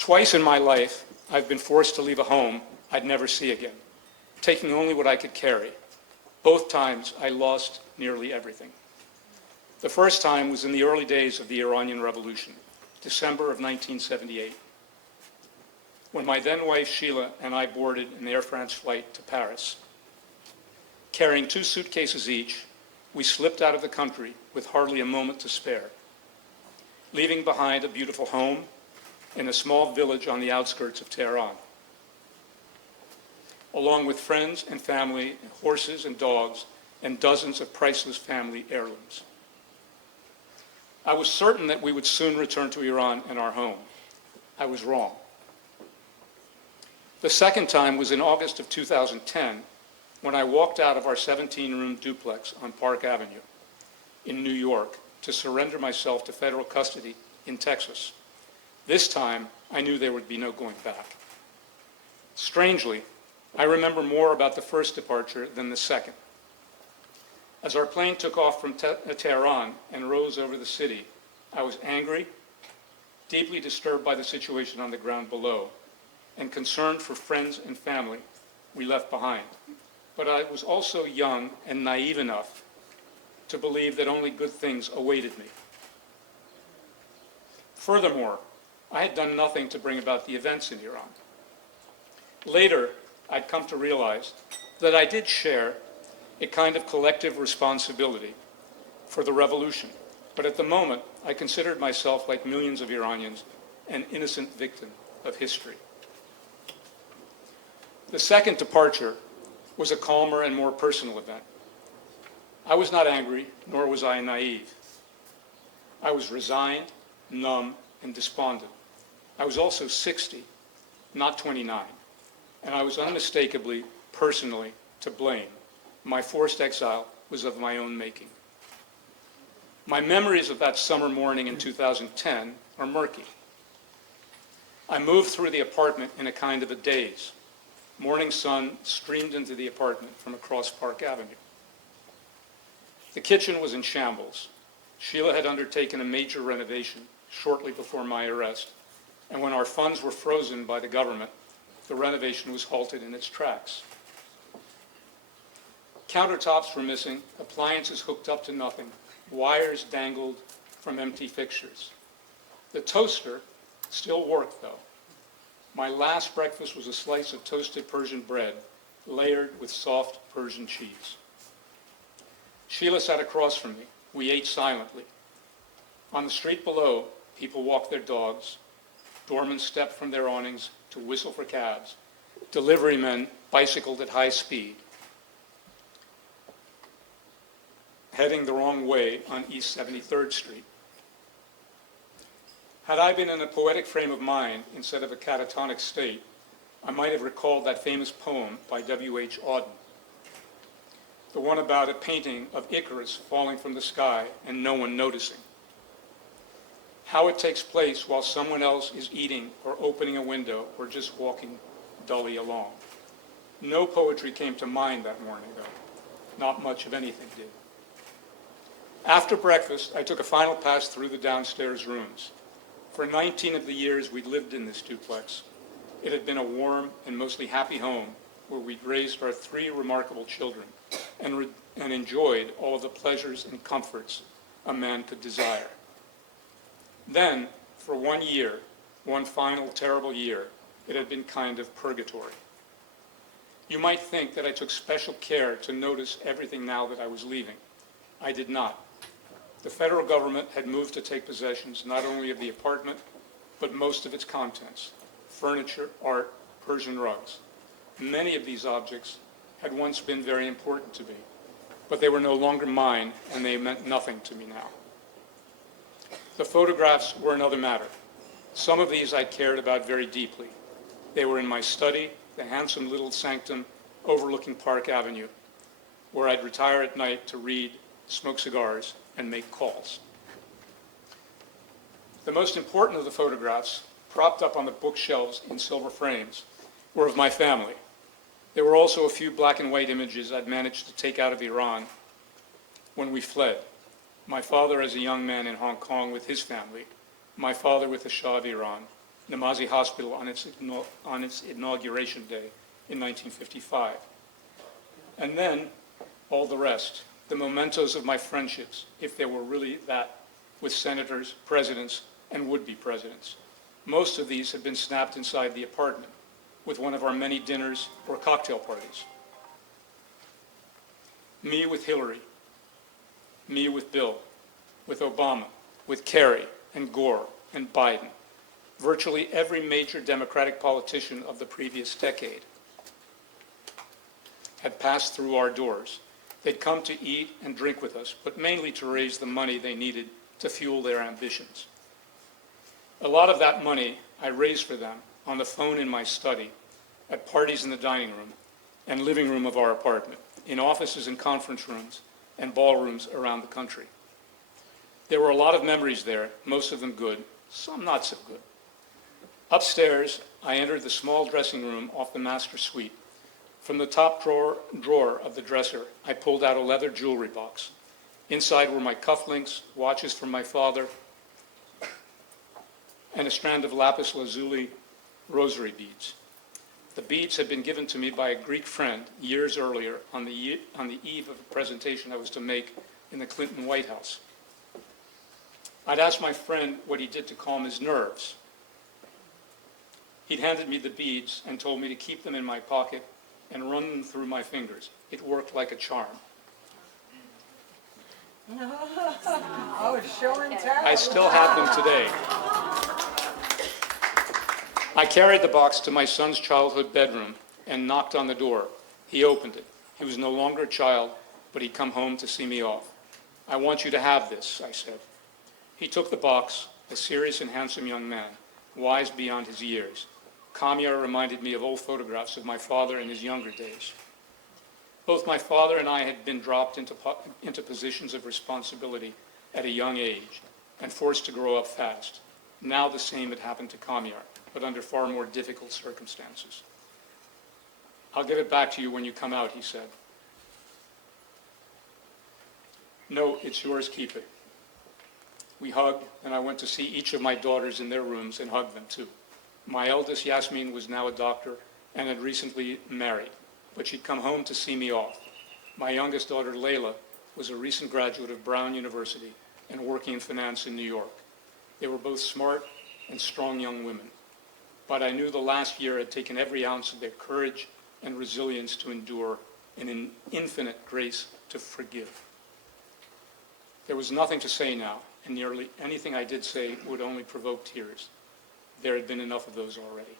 Twice in my life, I've been forced to leave a home I'd never see again, taking only what I could carry. Both times, I lost nearly everything. The first time was in the early days of the Iranian Revolution, December of 1978, when my then wife Sheila and I boarded an Air France flight to Paris. Carrying 2 suitcases each, we slipped out of the country with hardly a moment to spare, leaving behind a beautiful home in a small village on the outskirts of Tehran, along with friends and family, horses and dogs, and dozens of priceless family heirlooms. I was certain that we would soon return to Iran and our home. I was wrong. The second time was in August of 2010, when I walked out of our 17-room duplex on Park Avenue in New York to surrender myself to federal custody in Texas. This time, I knew there would be no going back. Strangely, I remember more about the first departure than the second. As our plane took off from Tehran and rose over the city, I was angry, deeply disturbed by the situation on the ground below, and concerned for friends and family we left behind. But I was also young and naive enough to believe that only good things awaited me. Furthermore, I had done nothing to bring about the events in Iran. Later, I'd come to realize that I did share a kind of collective responsibility for the revolution, but at the moment, I considered myself, like millions of Iranians, an innocent victim of history. The second departure was a calmer and more personal event. I was not angry, nor was I naive. I was resigned, numb, and despondent. I was also 60, not 29, and I was unmistakably, personally, to blame. My forced exile was of my own making. My memories of that summer morning in 2010 are murky. I moved through the apartment in a kind of a daze. Morning sun streamed into the apartment from across Park Avenue. The kitchen was in shambles. Sheila had undertaken a major renovation shortly before my arrest, and when our funds were frozen by the government, the renovation was halted in its tracks. Countertops were missing, appliances hooked up to nothing, wires dangled from empty fixtures. The toaster still worked, though. My last breakfast was a slice of toasted Persian bread, layered with soft Persian cheese. Sheila sat across from me. We ate silently. On the street below, people walked their dogs. Doormen stepped from their awnings to whistle for cabs. Delivery men bicycled at high speed, heading the wrong way on East 73rd Street. Had I been in a poetic frame of mind instead of a catatonic state, I might have recalled that famous poem by W.H. Auden, the one about a painting of Icarus falling from the sky and no one noticing. How it takes place while someone else is eating or opening a window or just walking dully along. No poetry came to mind that morning, though. Not much of anything did. After breakfast, I took a final pass through the downstairs rooms. For 19 of the years we'd lived in this duplex, it had been a warm and mostly happy home where we'd raised our 3 remarkable children and enjoyed all of the pleasures and comforts a man could desire. Then, for 1 year, one final terrible year, it had been kind of purgatory. You might think that I took special care to notice everything now that I was leaving. I did not. The federal government had moved to take possessions not only of the apartment, but most of its contents: furniture, art, Persian rugs. Many of these objects had once been very important to me, but they were no longer mine, and they meant nothing to me now. The photographs were another matter. Some of these I cared about very deeply. They were in my study, the handsome little sanctum overlooking Park Avenue, where I'd retire at night to read, smoke cigars, and make calls. The most important of the photographs, propped up on the bookshelves in silver frames, were of my family. There were also a few black and white images I'd managed to take out of Iran when we fled. My father as a young man in Hong Kong with his family, my father with the Shah of Iran, Nemazee Hospital on its inauguration day in 1955. And then all the rest, the mementos of my friendships, if there were really that, with senators, presidents, and would-be presidents. Most of these have been snapped inside the apartment with one of our many dinners or cocktail parties. Me with Hillary, me with Bill, with Obama, with Kerry and Gore and Biden, virtually every major Democratic politician of the previous decade had passed through our doors. They'd come to eat and drink with us, but mainly to raise the money they needed to fuel their ambitions. A lot of that money I raised for them on the phone in my study, at parties in the dining room and living room of our apartment, in offices and conference rooms and ballrooms around the country. There were a lot of memories there, most of them good, some not so good. Upstairs, I entered the small dressing room off the master suite. From the top drawer of the dresser, I pulled out a leather jewelry box. Inside were my cufflinks, watches from my father, and a strand of lapis lazuli rosary beads. The beads had been given to me by a Greek friend years earlier on the eve of a presentation I was to make in the Clinton White House. I'd asked my friend what he did to calm his nerves. He'd handed me the beads and told me to keep them in my pocket and run them through my fingers. It worked like a charm. Oh, show and tell. I still have them today. I carried the box to my son's childhood bedroom and knocked on the door. He opened it. He was no longer a child, but he'd come home to see me off. "I want you to have this," I said. He took the box, a serious and handsome young man, wise beyond his years. Kamiar reminded me of old photographs of my father in his younger days. Both my father and I had been dropped into positions of responsibility at a young age and forced to grow up fast. Now the same had happened to Kamiar, but under far more difficult circumstances. "I'll give it back to you when you come out," he said. "No, it's yours, keep it." We hugged, and I went to see each of my daughters in their rooms and hugged them too. My eldest, Yasmin, was now a doctor and had recently married, but she'd come home to see me off. My youngest daughter, Layla, was a recent graduate of Brown University and working in finance in New York. They were both smart and strong young women, but I knew the last year had taken every ounce of their courage and resilience to endure and an infinite grace to forgive. There was nothing to say now, and nearly anything I did say would only provoke tears. There had been enough of those already.